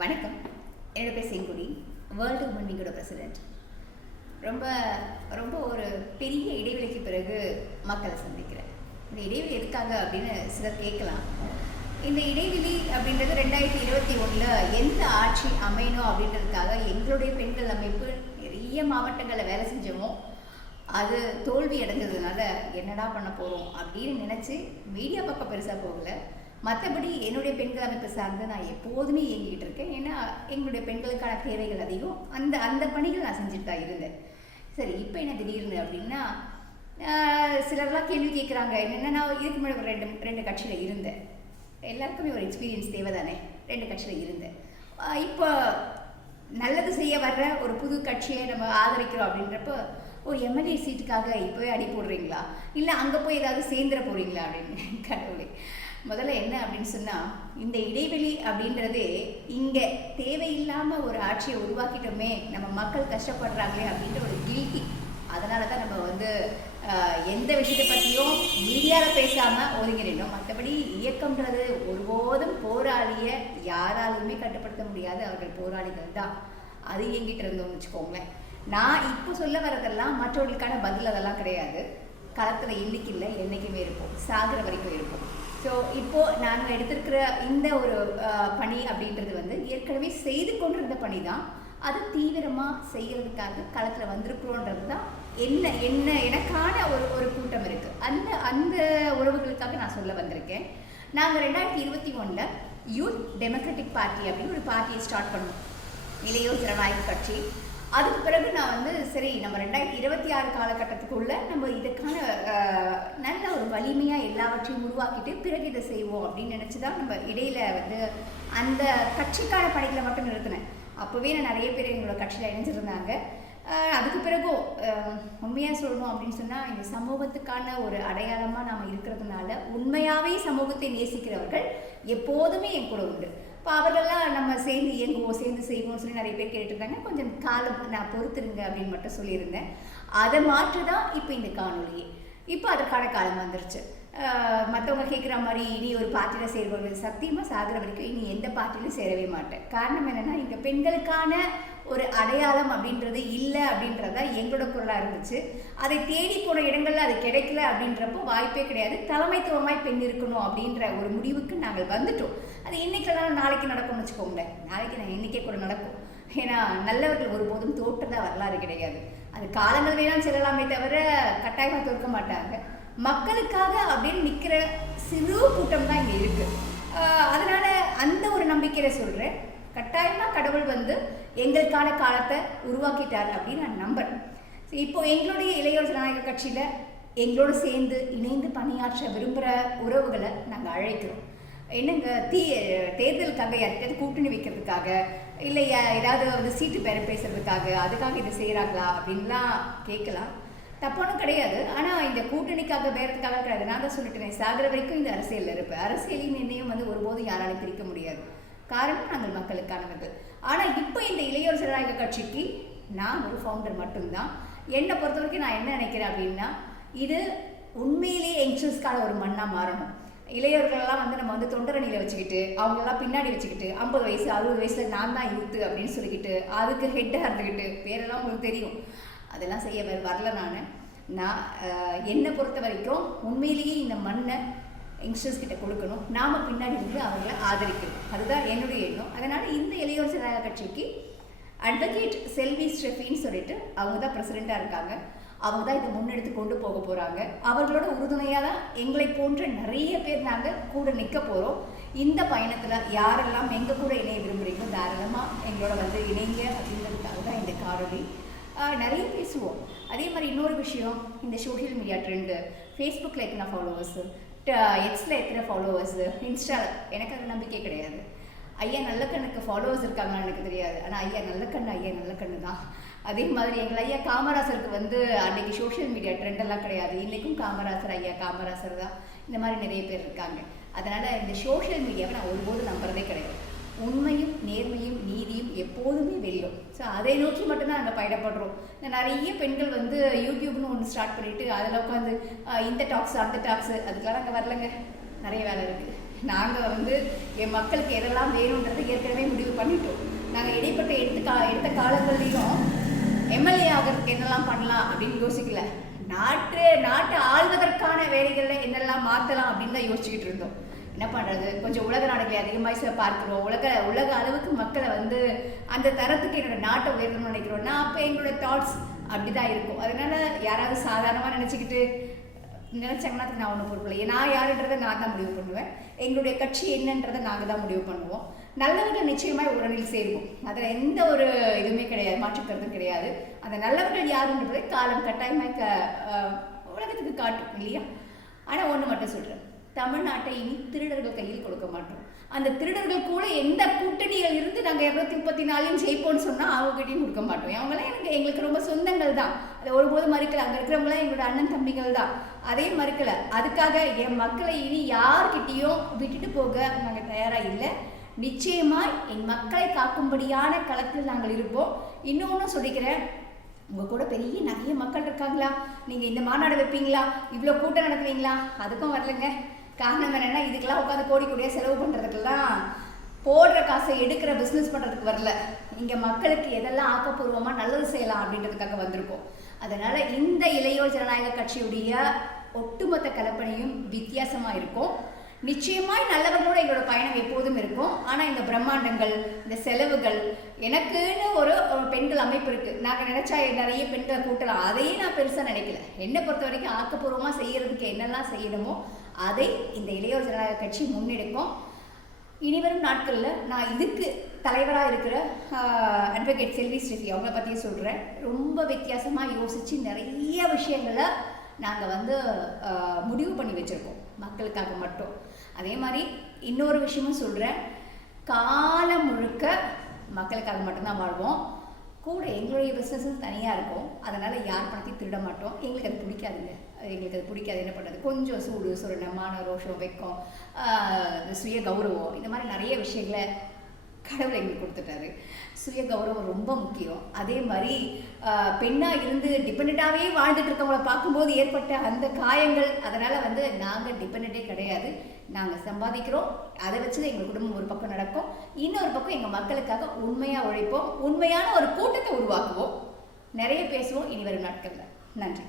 வணக்கம். என்னோட பேர் செங்குடி. வேர்ல்டு உமன் விங்கோட பிரசிடென்ட் ரொம்ப ரொம்ப ஒரு பெரிய இடைவெளிக்கு பிறகு மக்களை சந்திக்கிறேன். இந்த இடைவெளி எதுக்காக அப்படின்னு சிலர் கேட்கலாம். இந்த இடைவெளி அப்படின்றது ரெண்டாயிரத்தி இருபத்தி ஒன்றில் எந்த ஆட்சி அமையணும் அப்படின்றதுக்காக எங்களுடைய பெண்கள் அமைப்பு நிறைய மாவட்டங்களில் வேலை செஞ்சோமோ அது தோல்வி அடைஞ்சதுனால என்னடா பண்ண போகிறோம் அப்படின்னு நினச்சி மீடியா பக்கம் பெருசாக போகலை. மற்றபடி என்னுடைய பெண்கள் அமைப்பு சார்ந்து நான் எப்போதுமே இயங்கிட்டு இருக்கேன். ஏன்னா எங்களுடைய பெண்களுக்கான தேவைகள் அதிகம். அந்த அந்த பணிகள் நான் செஞ்சுட்டு தான் இருந்தேன். சரி இப்போ என்ன திடீர்னு அப்படின்னா சிலர்லாம் கேள்வி கேட்குறாங்க என்னென்னா நான் இதுக்கு முன்னாடி ஒரு ரெண்டு ரெண்டு கட்சியில் இருந்தேன். எல்லாருக்குமே ஒரு எக்ஸ்பீரியன்ஸ் தேவை தானே ரெண்டு கட்சியில் இருந்தேன். இப்போ நல்லது செய்ய வர்ற ஒரு புது கட்சியை நம்ம ஆதரிக்கிறோம் அப்படின்றப்போ ஓ எம்எல்ஏ சீட்டுக்காக இப்போவே அடி போடுறீங்களா? இல்லை அங்கே போய் ஏதாவது சேர்ந்துட போகிறீங்களா அப்படின்னு? கடவுளே. முதல்ல என்ன அப்படின்னு சொன்னால் இந்த இடைவெளி அப்படின்றதே இங்கே தேவையில்லாமல் ஒரு ஆட்சியை உருவாக்கிட்டோமே நம்ம மக்கள் கஷ்டப்படுறாங்களே அப்படின்ற ஒரு கில்ட்டி அதனால தான் நம்ம வந்து எந்த விஷயத்தை பற்றியும் மீடியாவில் பேசாமல் ஒதுங்கிடணும். மற்றபடி இயக்கம்ன்றது ஒருபோதும் போராளிய யாராலுமே கட்டுப்படுத்த முடியாது அவர்கள் போராளிகள் தான். அது இயங்கிட்டு இருந்தோம்னு வச்சுக்கோங்களேன். நான் இப்போ சொல்ல வரதெல்லாம் மற்றவர்களுக்கான பதில் அதெல்லாம் கிடையாது. களத்தில் இன்னைக்கு இல்லை என்றைக்குமே இருப்போம். சாகிற வரைக்கும் இருப்போம். ஸோ இப்போ நாங்கள் எடுத்திருக்கிற இந்த ஒரு பணி அப்படின்றது வந்து ஏற்கனவே செய்து கொண்டிருந்த பணி தான் அது தீவிரமாக செய்கிறதுக்காக களத்தில் வந்திருக்கிறோன்றது தான் என்ன என்ன எனக்கான ஒரு ஒரு கூட்டம் இருக்குது அந்த அந்த உறவுகளுக்காக நான் சொல்ல வந்திருக்கேன். நாங்கள் ரெண்டாயிரத்தி இருபத்தி ஒன்றில் யூத் டெமோக்ராட்டிக் பார்ட்டி அப்படின்னு ஒரு பார்ட்டியை ஸ்டார்ட் பண்ணோம். இளையோர் ஜனநாயக கட்சி. அதுக்கு பிறகு நான் வந்து சரி நம்ம ரெண்டாயிரத்தி இருபத்தி ஆறு காலகட்டத்துக்குள்ள நம்ம இதுக்கான நல்ல எல்லாவற்றையும் உருவாக்கிட்டு பிறகு இதை செய்வோம் அப்படின்னு நினச்சி தான் நம்ம இடையில வந்து அந்த கட்சிக்கான பணிகளை மட்டும் நிறுத்தினேன். அப்போவே நான் நிறைய பேர் எங்களோட கட்சியில் இணைஞ்சிருந்தாங்க. அதுக்கு பிறகும் உண்மையாக சொல்லணும் அப்படின்னு சொன்னால் இந்த சமூகத்துக்கான ஒரு அடையாளமாக நாம் இருக்கிறதுனால உண்மையாகவே சமூகத்தை நேசிக்கிறவர்கள் எப்போதுமே என் கூட உண்டு. இப்போ அவர்களெல்லாம் நம்ம சேர்ந்து இயங்குவோம் சேர்ந்து செய்வோம்னு சொல்லி நிறைய பேர் கேட்டுருந்தாங்க கொஞ்சம் காலம் நான் பொறுத்துருங்க அப்படின்னு மட்டும் சொல்லியிருந்தேன். அதை மாற்று தான் இப்போ இந்த காணொலியே இப்போ அதற்கான காலம் வந்துருச்சு. மற்றவங்க கேட்குற மாதிரி இனி ஒரு பார்ட்டியில் சேர்வது சத்தியமாக சாகிற வரைக்கும் இனி எந்த பார்ட்டிலையும் சேரவே மாட்டேன். காரணம் என்னென்னா இங்கே பெண்களுக்கான ஒரு அடையாளம் அப்படின்றது இல்லை அப்படின்றது தான் எங்களோட குரலாக இருந்துச்சு. அதை தேடி போன இடங்களில் அது கிடைக்கல அப்படின்றப்போ வாய்ப்பே கிடையாது. தலைமைத்துவமாய் பெண் இருக்கணும் அப்படின்ற ஒரு முடிவுக்கு நாங்கள் வந்துட்டோம். அது இன்னைக்கு நாளைக்கு நடக்கும்னு வச்சுக்கோங்களேன். நாளைக்கு நான் இன்றைக்கே கூட நடக்கும். ஏன்னா நல்லவர்கள் ஒருபோதும் தோற்றதாக வரலாறு கிடையாது. அது காலங்கள் வேணாலும் செல்லலாமே தவிர கட்டாயமாக தோற்க மாட்டாங்க. மக்களுக்காக அப்படின்னு நிற்கிற சிறு கூட்டம் தான் இங்கே இருக்கு. அதனால் அதனால அந்த ஒரு நம்பிக்கையில சொல்றேன். கட்டாயமா கடவுள் வந்து எங்களுக்கான காலத்தை உருவாக்கிட்டார் அப்படின்னு நான் நம்புறேன். இப்போ எங்களுடைய இளையோர் ஜனநாயக கட்சியில எங்களோடு சேர்ந்து இணைந்து பணியாற்ற விரும்புகிற உறவுகளை நாங்கள் அழைக்கிறோம். என்னங்க தீ தேர்தலுக்காக யார்கிட்ட கூட்டணி வைக்கிறதுக்காக இல்லை ஏதாவது வந்து சீட்டு பெற பேசுறதுக்காக அதுக்காக இதை செய்கிறாங்களா அப்படின்லாம் கேட்கலாம். தப்பானும் கிடையாது. ஆனால் இந்த கூட்டணிக்காக பேரத்துக்காக கிடையாது. நான் தான் சொல்லிட்டேன் சாகிற வரைக்கும் இந்த அரசியலில் இருப்பேன் அரசியலின் நிர்ணயம் வந்து ஒருபோதும் யாராலையும் பிரிக்க முடியாது. காரணம் நாங்கள் மக்களுக்கானவர்கள். ஆனால் இப்போ இந்த இளையோர் ஜனநாயக கட்சிக்கு நான் ஒரு ஃபவுண்டர் மட்டும்தான். என்னை பொறுத்த வரைக்கும் நான் என்ன நினைக்கிறேன் அப்படின்னா இது உண்மையிலேயே யங்ஸ்டர்ஸ்க்கான ஒரு மண்ணாக மாறணும். இளையர்களெல்லாம் வந்து நம்ம வந்து தொண்டரணியில் வச்சுக்கிட்டு அவங்களெல்லாம் பின்னாடி வச்சுக்கிட்டு ஐம்பது வயசு அறுபது வயசில் நான் தான் யூத்து அப்படின்னு சொல்லிக்கிட்டு அதுக்கு ஹெட்டாக இருந்துக்கிட்டு பேரெல்லாம் உங்களுக்கு தெரியும். அதெல்லாம் செய்ய வர- வரல நான். நான் என்னை பொறுத்த வரைக்கும் உண்மையிலேயே இந்த மண்ணை யங்ஸ்டர்ஸ் கிட்ட கொடுக்கணும். நாம் பின்னாடி இருந்து அவர்களை ஆதரிக்கணும். அதுதான் என்னுடைய எண்ணம். அதனால் இந்த இளையோர் ஜனநாயக கட்சிக்கு அட்வொகேட் செல்வி ஸ்டெஃபின்னு சொல்லிட்டு அவங்க தான் பிரசிடெண்ட்டாக இருக்காங்க. அவங்க தான் இதை முன்னெடுத்து கொண்டு போக போகிறாங்க அவர்களோட உறுதுணையாக தான் எங்களை போன்ற நிறைய பேர் நாங்கள் கூட நிற்க போகிறோம் இந்த பயணத்தில் யாரெல்லாம் எங்கள் கூட இணைய விரும்புகிறீங்களோ தாராளமாக எங்களோட வந்து இணைங்க அப்படிங்கிறதுக்காக தான் இந்த காணொலி நிறைய பேசுவோம். அதே மாதிரி இன்னொரு விஷயம் இந்த சோஷியல் மீடியா ட்ரெண்டு ஃபேஸ்புக்கில் எத்தனை ஃபாலோவர்ஸு எக்ஸில் எத்தனை ஃபாலோவர்ஸு இன்ஸ்டாவில் எனக்கு அது நம்பிக்கை கிடையாது. ஐயா நல்ல கண்ணுக்கு ஃபாலோவர்ஸ் இருக்காங்கன்னு எனக்கு தெரியாது. ஆனால் ஐயா நல்ல கண்ணு ஐயா நல்ல கண்ணு தான். அதே மாதிரி எங்கள் ஐயா காமராசருக்கு வந்து அன்றைக்கி சோஷியல் மீடியா ட்ரெண்டெல்லாம் கிடையாது. இன்றைக்கும் காமராசர் ஐயா காமராசர் தான். இந்த மாதிரி நிறைய பேர் இருக்காங்க. அதனால் இந்த சோஷியல் மீடியாவை நான் ஒருபோதும் நம்புறதே கிடையாது. உண்மையும் நேர்மையும் நீதியும் எப்போதுமே வெளியும் ஸோ அதை நோக்கி மட்டும்தான் நாங்கள் பயணப்படுறோம். நிறைய பெண்கள் வந்து யூடியூப்னு ஒன்று ஸ்டார்ட் பண்ணிட்டு அதில் உட்காந்து இந்த டாக்ஸ் அந்த டாக்ஸ் அதுக்கெல்லாம் நாங்கள் வரலங்க. நிறைய வேலை இருக்குது நாங்கள் வந்து என் மக்களுக்கு எதெல்லாம் வேணுன்றதை ஏற்கனவே முடிவு பண்ணிட்டோம். நாங்கள் இடைப்பட்ட எடுத்து கா எடுத்த காலங்கள்லையும் எம்எல்ஏ ஆகிறதுக்கு என்னெல்லாம் பண்ணலாம் அப்படின்னு யோசிக்கல. நாட்டு நாட்டை ஆள்வதற்கான வேலைகளில் என்னெல்லாம் மாற்றலாம் அப்படின்னு தான் யோசிச்சுக்கிட்டு இருந்தோம். என்ன பண்ணுறது கொஞ்சம் உலக நாடுகளை அதிகமாக பார்த்துருவோம் பார்க்குறோம். உலக உலக அளவுக்கு மக்களை வந்து அந்த தரத்துக்கு என்னோட நாட்டை உயர்த்தணும்னு நினைக்கிறோம்னா அப்போ எங்களோட தாட்ஸ் அப்படி தான் இருக்கும். அதனால யாராவது சாதாரணமாக நினச்சிக்கிட்டு நினச்சாங்கன்னா அதுக்கு நான் ஒன்றும் பொறுப்பில்லை நான் யாருன்றதை நான் தான் முடிவு பண்ணுவேன். எங்களுடைய கட்சி என்னன்றதை நாங்கள் தான் முடிவு பண்ணுவோம். நல்லவர்கள் நிச்சயமாக உடனில் சேருவோம். அதில் எந்த ஒரு இதுவுமே கிடையாது மாற்றுக்கருத்தும் கிடையாது. அந்த நல்லவர்கள் யாருன்றதை காலம் கட்டாயமாக க உலகத்துக்கு காட்டும் இல்லையா? ஆனால் ஒன்று மட்டும் சொல்கிறேன் தமிழ்நாட்டை இனி திருடர்கள் கையில் கொடுக்க மாட்டோம். அந்த திருடர்கள் கூட எந்த கூட்டணியில் இருந்து நாங்கள் இரநூத்தி முப்பத்தி நாலையும் ஜெயிப்போம்னு சொன்னால் அவங்ககிட்டையும் கொடுக்க மாட்டோம். அவங்களாம் எனக்கு எங்களுக்கு ரொம்ப சொந்தங்கள் தான். அதை ஒருபோதும் மறுக்கல. அங்கே இருக்கிறவங்களாம் எங்களோட அண்ணன் தம்பிகள் தான். அதே மறுக்கல. அதுக்காக என் மக்களை இனி யார்கிட்டயும் விட்டுட்டு போக நாங்கள் தயாராக இல்லை. நிச்சயமாக என் மக்களை காக்கும்படியான களத்தில் நாங்கள் இருப்போம். இன்னொன்று சொல்லிக்கிறேன். உங்கள் கூட பெரிய நிறைய மக்கள் இருக்காங்களா? நீங்கள் இந்த மாநாடு வைப்பீங்களா? இவ்வளோ கூட்டம் நடத்துவீங்களா? அதுக்கும் வரலங்க. காரணம் என்னென்னா இதுக்கெல்லாம் உட்காந்து கோடி கோடியாக செலவு பண்ணுறதுக்கெல்லாம் போடுற காசை எடுக்கிற பிஸ்னஸ் பண்ணுறதுக்கு வரல. இங்கே மக்களுக்கு எதெல்லாம் ஆக்கப்பூர்வமாக நல்லது செய்யலாம் அப்படின்றதுக்காக வந்திருக்கோம். அதனால் இந்த இளையோர் ஜனநாயக கட்சியுடைய ஒட்டுமொத்த கலப்பணியும் வித்தியாசமாக இருக்கும். நிச்சயமாய் நல்லவர்களோட எங்களோட பயணம் எப்போதும் இருக்கும். ஆனால் இந்த பிரம்மாண்டங்கள் இந்த செலவுகள் எனக்குன்னு ஒரு பெண்கள் அமைப்பு இருக்குது நாங்கள் நினச்சா நிறைய பெண்களை கூட்டலாம். அதையே நான் பெருசாக நினைக்கல. என்னை பொறுத்த வரைக்கும் ஆக்கப்பூர்வமாக செய்கிறதுக்கு என்னெல்லாம் செய்யணுமோ அதை இந்த இளையோர் ஜனநாயக கட்சி முன்னெடுக்கும். இனிவரும் நாட்களில் நான் இதுக்கு தலைவராக இருக்கிற அட்வொகேட் செல்வி ஸ்ரீஃபி அவங்கள பற்றியே சொல்கிறேன் ரொம்ப வித்தியாசமாக யோசித்து நிறைய விஷயங்களை நாங்கள் வந்து முடிவு பண்ணி வச்சுருக்கோம். மக்களுக்காக மட்டும். அதே மாதிரி இன்னொரு விஷயமும் சொல்கிறேன் காலம் முழுக்க மக்களுக்காக மட்டும்தான் வாழ்வோம். கூட எங்களுடைய பிஸ்னஸும் தனியாக இருக்கும். அதனால் யார் பணத்தையும் திருட மாட்டோம். எங்களுக்கு அது பிடிக்காதுங்க. எங்களுக்கு அது பிடிக்காது. என்ன பண்ணுறது கொஞ்சம் சூடு சுரண மான ரோஷம் வெக்கம் இந்த சுய கௌரவம் இந்த மாதிரி நிறைய விஷயங்களை கடவுள் எங்களுக்கு கொடுத்துட்டாரு. சுய கௌரவம் ரொம்ப முக்கியம். அதே மாதிரி பெண்ணாக இருந்து டிபெண்ட்டாகவே வாழ்ந்துட்டு இருக்கவங்கள பார்க்கும்போது ஏற்பட்ட அந்த காயங்கள் அதனால் வந்து நாங்கள் டிபெண்ட்டே கிடையாது. நாங்கள் சம்பாதிக்கிறோம். அதை வச்சு தான் எங்கள் குடும்பம் ஒரு பக்கம் நடக்கும். இன்னொரு பக்கம் எங்கள் மக்களுக்காக உண்மையாக உழைப்போம். உண்மையான ஒரு கூட்டத்தை உருவாக்குவோம். நிறைய பேசுவோம். இனி வரும் நாட்களில். நன்றி.